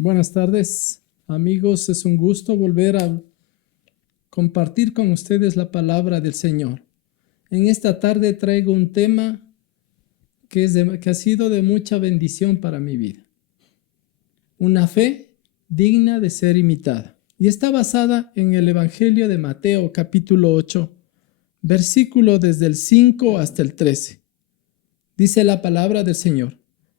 Buenas tardes, amigos. Es un gusto volver a compartir con ustedes la palabra del Señor. En esta tarde traigo un tema que ha sido de mucha bendición para mi vida. Una fe digna de ser imitada. Y está basada en el Evangelio de Mateo, capítulo 8, versículo desde el 5 hasta el 13. Dice la palabra del Señor.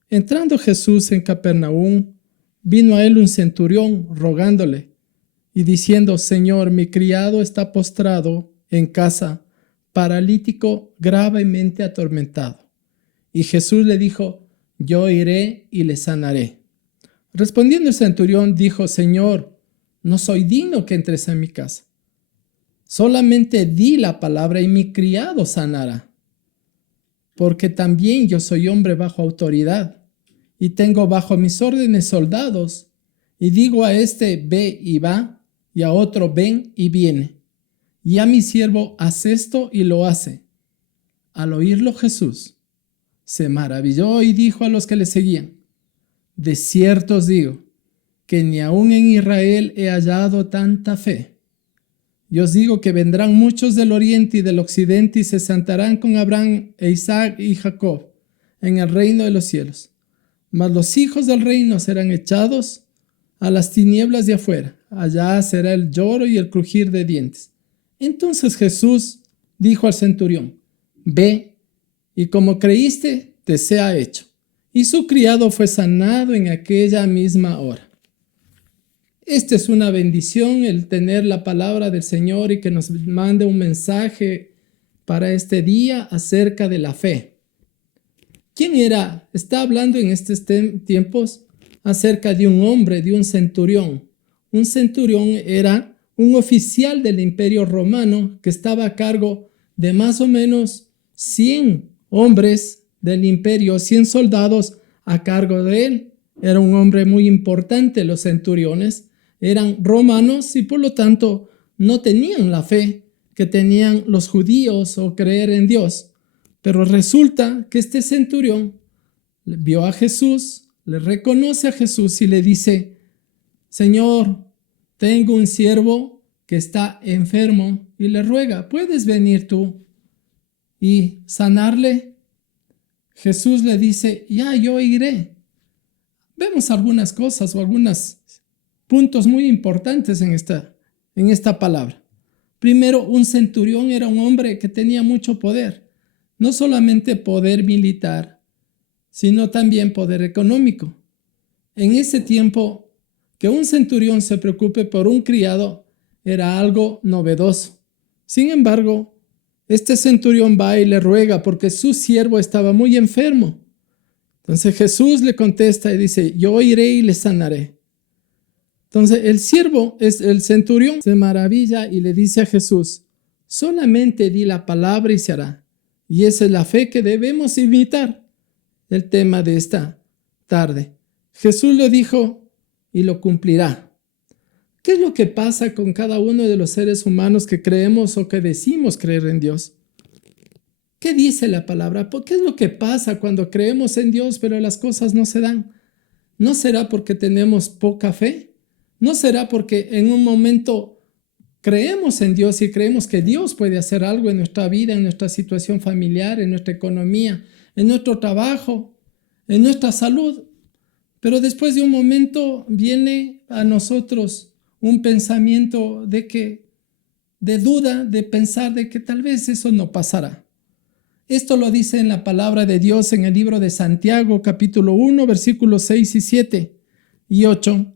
Entrando Jesús en Capernaum, vino a él un centurión rogándole y diciendo: Señor, mi criado está postrado en casa, paralítico, gravemente atormentado. Y Jesús le dijo: yo iré y le sanaré. Respondiendo el centurión dijo: Señor, no soy digno que entres en mi casa. Solamente di la palabra y mi criado sanará. Porque también yo soy hombre bajo autoridad y tengo bajo mis órdenes soldados, y digo a este: ve y va, y a otro: ven y viene, y a mi siervo: haz esto, y lo hace. Al oírlo Jesús se maravilló y dijo a los que le seguían: de cierto os digo que ni aun en Israel he hallado tanta fe. Y os digo que vendrán muchos del oriente y del occidente y se sentarán con Abraham e Isaac y Jacob en el reino de los cielos. Mas los hijos del reino serán echados a las tinieblas de afuera. Allá será el lloro y el crujir de dientes. Entonces Jesús dijo al centurión: ve, y como creíste, te sea hecho. Y su criado fue sanado en aquella misma hora. Esta es una bendición, el tener la palabra del Señor y que nos mande un mensaje para este día acerca de la fe. ¿Quién era? Está hablando en estos tiempos acerca de un hombre, de un centurión. Un centurión era un oficial del Imperio Romano que estaba a cargo de más o menos 100 hombres del imperio, 100 soldados a cargo de él. Era un hombre muy importante. Los centuriones eran romanos y por lo tanto no tenían la fe que tenían los judíos o creer en Dios. Pero resulta que este centurión vio a Jesús, le reconoce a Jesús y le dice: Señor, tengo un siervo que está enfermo, y le ruega: ¿puedes venir tú y sanarle? Jesús le dice: ya, yo iré. Vemos algunas cosas o algunos puntos muy importantes en esta palabra. Primero, un centurión era un hombre que tenía mucho poder. No solamente poder militar, sino también poder económico. En ese tiempo, que un centurión se preocupe por un criado era algo novedoso. Sin embargo, este centurión va y le ruega porque su siervo estaba muy enfermo. Entonces Jesús le contesta y dice: yo iré y le sanaré. Entonces el centurión se maravilla y le dice a Jesús: solamente di la palabra y se hará. Y esa es la fe que debemos imitar. El tema de esta tarde. Jesús lo dijo y lo cumplirá. ¿Qué es lo que pasa con cada uno de los seres humanos que creemos o que decimos creer en Dios? ¿Qué dice la palabra? ¿Qué es lo que pasa cuando creemos en Dios pero las cosas no se dan? ¿No será porque tenemos poca fe? ¿No será porque en un momento creemos en Dios y creemos que Dios puede hacer algo en nuestra vida, en nuestra situación familiar, en nuestra economía, en nuestro trabajo, en nuestra salud? Pero después de un momento viene a nosotros un pensamiento de duda, de pensar de que tal vez eso no pasará. Esto lo dice en la palabra de Dios en el libro de Santiago, capítulo 1, versículos 6 y 7 y 8.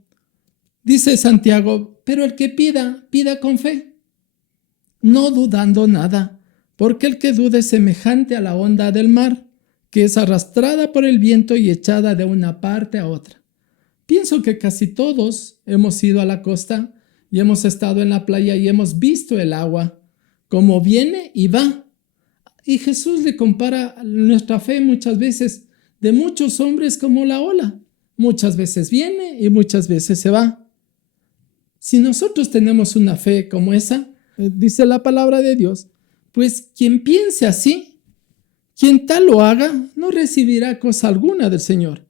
Dice Santiago: pero el que pida, pida con fe, no dudando nada, porque el que duda es semejante a la onda del mar, que es arrastrada por el viento y echada de una parte a otra. Pienso que casi todos hemos ido a la costa y hemos estado en la playa y hemos visto el agua, como viene y va. Y Jesús le compara nuestra fe muchas veces de muchos hombres como la ola. Muchas veces viene y muchas veces se va. Si nosotros tenemos una fe como esa, dice la palabra de Dios, pues quien piense así, quien tal lo haga, no recibirá cosa alguna del Señor.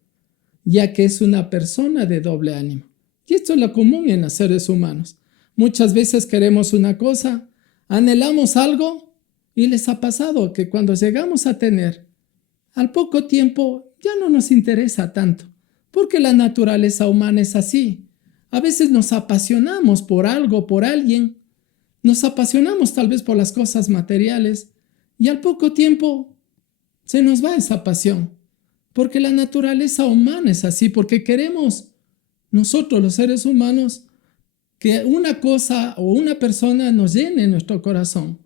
ya que es una persona de doble ánimo. Y esto es lo común en los seres humanos. Muchas veces queremos una cosa, anhelamos algo y les ha pasado que cuando llegamos a tener, al poco tiempo ya no nos interesa tanto, porque la naturaleza humana es así. A veces nos apasionamos por algo, por alguien, nos apasionamos tal vez por las cosas materiales y al poco tiempo se nos va esa pasión, porque la naturaleza humana es así, porque queremos nosotros los seres humanos que una cosa o una persona nos llene nuestro corazón.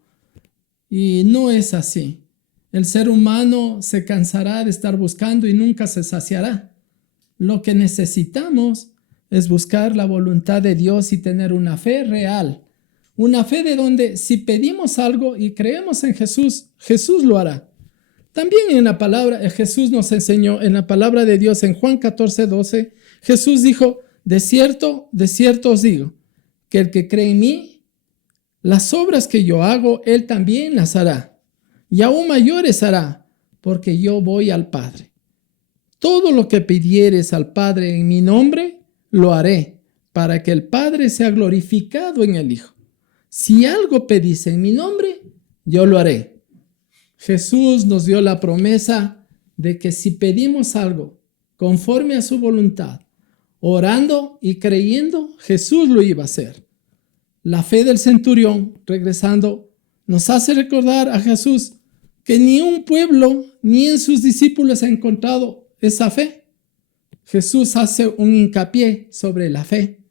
Y no es así. El ser humano se cansará de estar buscando y nunca se saciará. Lo que necesitamos es buscar la voluntad de Dios y tener una fe real. Una fe de donde si pedimos algo y creemos en Jesús, Jesús lo hará. También en la palabra, Jesús nos enseñó en la palabra de Dios en Juan 14:12, Jesús dijo, de cierto os digo, que el que cree en mí, las obras que yo hago, él también las hará, y aún mayores hará, porque yo voy al Padre. Todo lo que pidieres al Padre en mi nombre, lo haré, para que el Padre sea glorificado en el Hijo. Si algo pedís en mi nombre, yo lo haré. Jesús nos dio la promesa de que si pedimos algo conforme a su voluntad, orando y creyendo, Jesús lo iba a hacer. La fe del centurión, regresando, nos hace recordar a Jesús que ni un pueblo ni en sus discípulos ha encontrado esa fe. Jesús hace un hincapié sobre la fe.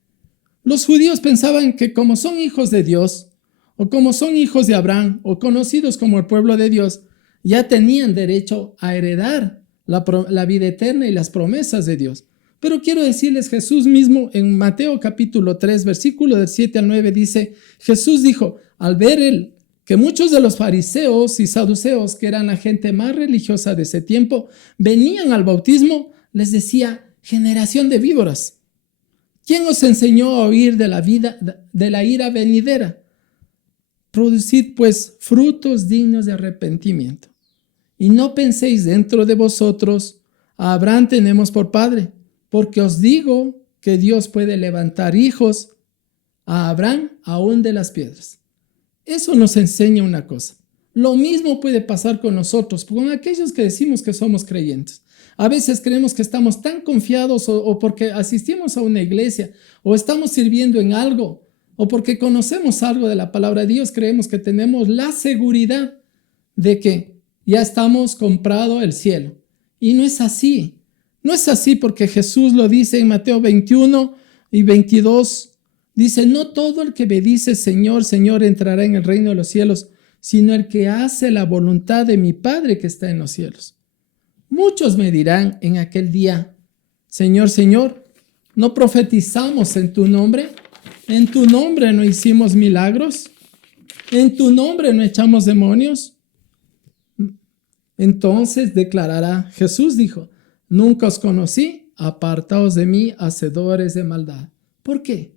Los judíos pensaban que como son hijos de Dios, o como son hijos de Abraham, o conocidos como el pueblo de Dios, ya tenían derecho a heredar la vida eterna y las promesas de Dios. Pero quiero decirles, Jesús mismo en Mateo capítulo 3, versículo del 7 al 9 dice, Jesús dijo, al ver él que muchos de los fariseos y saduceos, que eran la gente más religiosa de ese tiempo, venían al bautismo, les decía, generación de víboras, ¿quién os enseñó a huir de la ira venidera? Producid pues frutos dignos de arrepentimiento. Y no penséis dentro de vosotros, a Abraham tenemos por padre, porque os digo que Dios puede levantar hijos a Abraham aún de las piedras. Eso nos enseña una cosa. Lo mismo puede pasar con nosotros, con aquellos que decimos que somos creyentes. A veces creemos que estamos tan confiados o porque asistimos a una iglesia o estamos sirviendo en algo o porque conocemos algo de la palabra de Dios, creemos que tenemos la seguridad de que ya estamos comprado el cielo. Y no es así. No es así porque Jesús lo dice en Mateo 21 y 22. Dice, no todo el que me dice Señor, Señor entrará en el reino de los cielos, sino el que hace la voluntad de mi Padre que está en los cielos. Muchos me dirán en aquel día, Señor, Señor, ¿no profetizamos en tu nombre? ¿En tu nombre no hicimos milagros? ¿En tu nombre no echamos demonios? Entonces declarará, Jesús dijo, nunca os conocí, apartaos de mí, hacedores de maldad. ¿Por qué?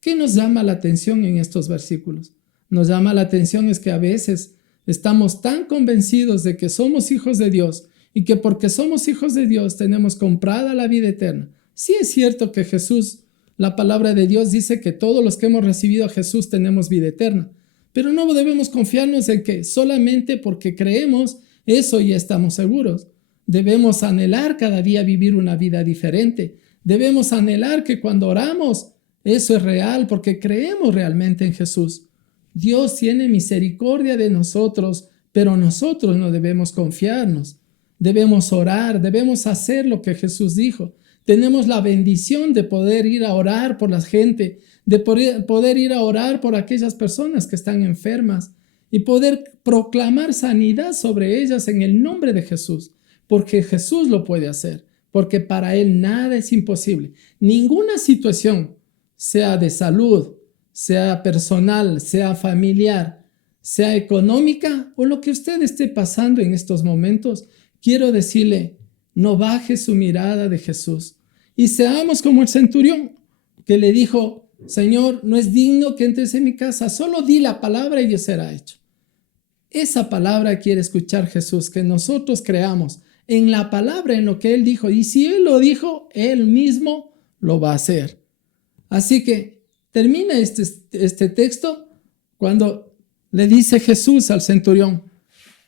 ¿Qué nos llama la atención en estos versículos? Nos llama la atención es que a veces estamos tan convencidos de que somos hijos de Dios y que porque somos hijos de Dios tenemos comprada la vida eterna. Sí es cierto que Jesús, la palabra de Dios dice que todos los que hemos recibido a Jesús tenemos vida eterna, pero no debemos confiarnos en que solamente porque creemos eso ya estamos seguros. Debemos anhelar cada día vivir una vida diferente. Debemos anhelar que cuando oramos eso es real porque creemos realmente en Jesús. Dios tiene misericordia de nosotros, pero nosotros no debemos confiarnos. Debemos orar, debemos hacer lo que Jesús dijo. Tenemos la bendición de poder ir a orar por la gente, de poder ir a orar por aquellas personas que están enfermas y poder proclamar sanidad sobre ellas en el nombre de Jesús, porque Jesús lo puede hacer, porque para Él nada es imposible. Ninguna situación, sea de salud, sea personal, sea familiar, sea económica o lo que usted esté pasando en estos momentos, quiero decirle, no baje su mirada de Jesús y seamos como el centurión que le dijo, Señor, no es digno que entres en mi casa, solo di la palabra y ya será hecho. Esa palabra quiere escuchar Jesús, que nosotros creamos en la palabra, en lo que Él dijo. Y si Él lo dijo, Él mismo lo va a hacer. Así que termina este texto cuando le dice Jesús al centurión: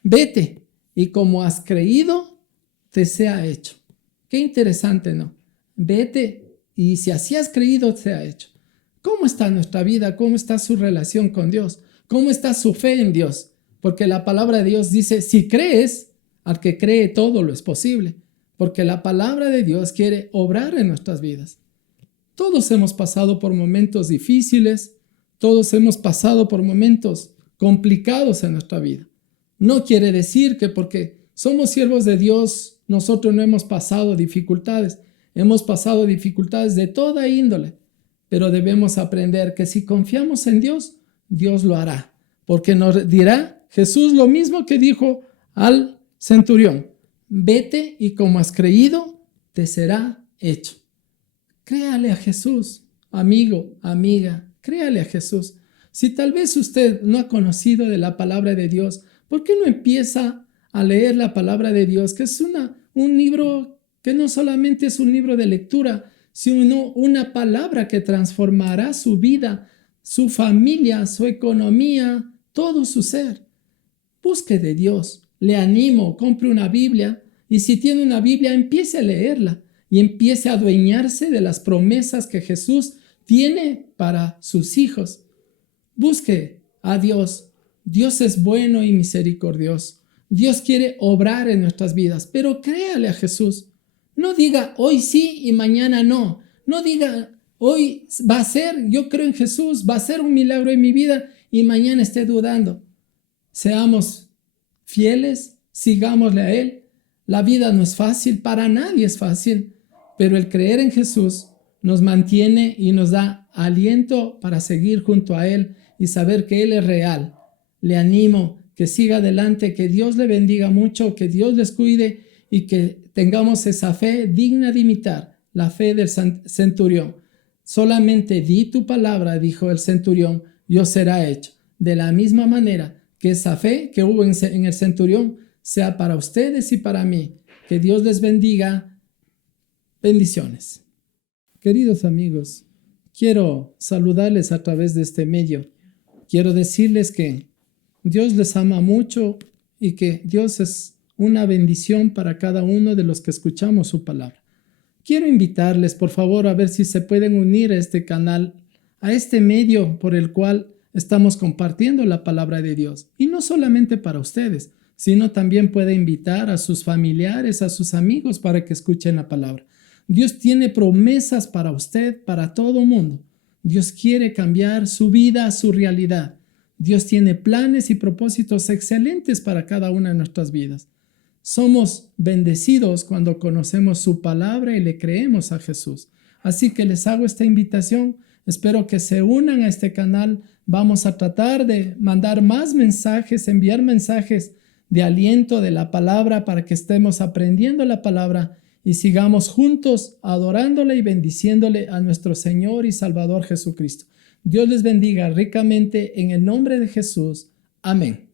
vete, y como has creído, te sea hecho. Qué interesante, ¿no? Vete, y si así has creído, te sea hecho. ¿Cómo está nuestra vida? ¿Cómo está su relación con Dios? ¿Cómo está su fe en Dios? Porque la palabra de Dios dice: si crees, al que cree todo lo es posible. Porque la palabra de Dios quiere obrar en nuestras vidas. Todos hemos pasado por momentos difíciles, todos hemos pasado por momentos complicados en nuestra vida. No quiere decir que porque somos siervos de Dios, nosotros no hemos pasado dificultades. Hemos pasado dificultades de toda índole, pero debemos aprender que si confiamos en Dios, Dios lo hará. Porque nos dirá Jesús lo mismo que dijo al centurión: vete, y como has creído, te será hecho. Créale a Jesús, amigo, amiga, créale a Jesús. Si tal vez usted no ha conocido de la palabra de Dios, ¿por qué no empieza a leer la palabra de Dios? Que es un libro que no solamente es un libro de lectura, sino una palabra que transformará su vida, su familia, su economía, todo su ser. Busque de Dios. Le animo, compre una Biblia, y si tiene una Biblia, empiece a leerla y empiece a adueñarse de las promesas que Jesús tiene para sus hijos. Busque a Dios. Dios es bueno y misericordioso. Dios quiere obrar en nuestras vidas, pero créale a Jesús. No diga hoy sí y mañana no. No diga hoy va a ser, yo creo en Jesús, va a ser un milagro en mi vida, y mañana esté dudando. Seamos fieles, sigámosle a Él. La vida no es fácil, para nadie es fácil, pero el creer en Jesús nos mantiene y nos da aliento para seguir junto a Él y saber que Él es real. Le animo que siga adelante, que Dios le bendiga mucho, que Dios les cuide y que tengamos esa fe digna de imitar, la fe del centurión. Solamente di tu palabra, dijo el centurión, yo será hecho. De la misma manera que esa fe que hubo en el centurión sea para ustedes y para mí. Que Dios les bendiga. Bendiciones. Queridos amigos, quiero saludarles a través de este medio. Quiero decirles que Dios les ama mucho y que Dios es una bendición para cada uno de los que escuchamos su palabra. Quiero invitarles, por favor, a ver si se pueden unir a este canal, a este medio por el cual estamos compartiendo la palabra de Dios. Y no solamente para ustedes, sino también puede invitar a sus familiares, a sus amigos para que escuchen la palabra. Dios tiene promesas para usted, para todo mundo. Dios quiere cambiar su vida, su realidad. Dios tiene planes y propósitos excelentes para cada una de nuestras vidas. Somos bendecidos cuando conocemos su palabra y le creemos a Jesús. Así que les hago esta invitación. Espero que se unan a este canal. Vamos a tratar de mandar más mensajes, enviar mensajes de aliento de la palabra para que estemos aprendiendo la palabra y sigamos juntos adorándole y bendiciéndole a nuestro Señor y Salvador Jesucristo. Dios les bendiga ricamente en el nombre de Jesús. Amén.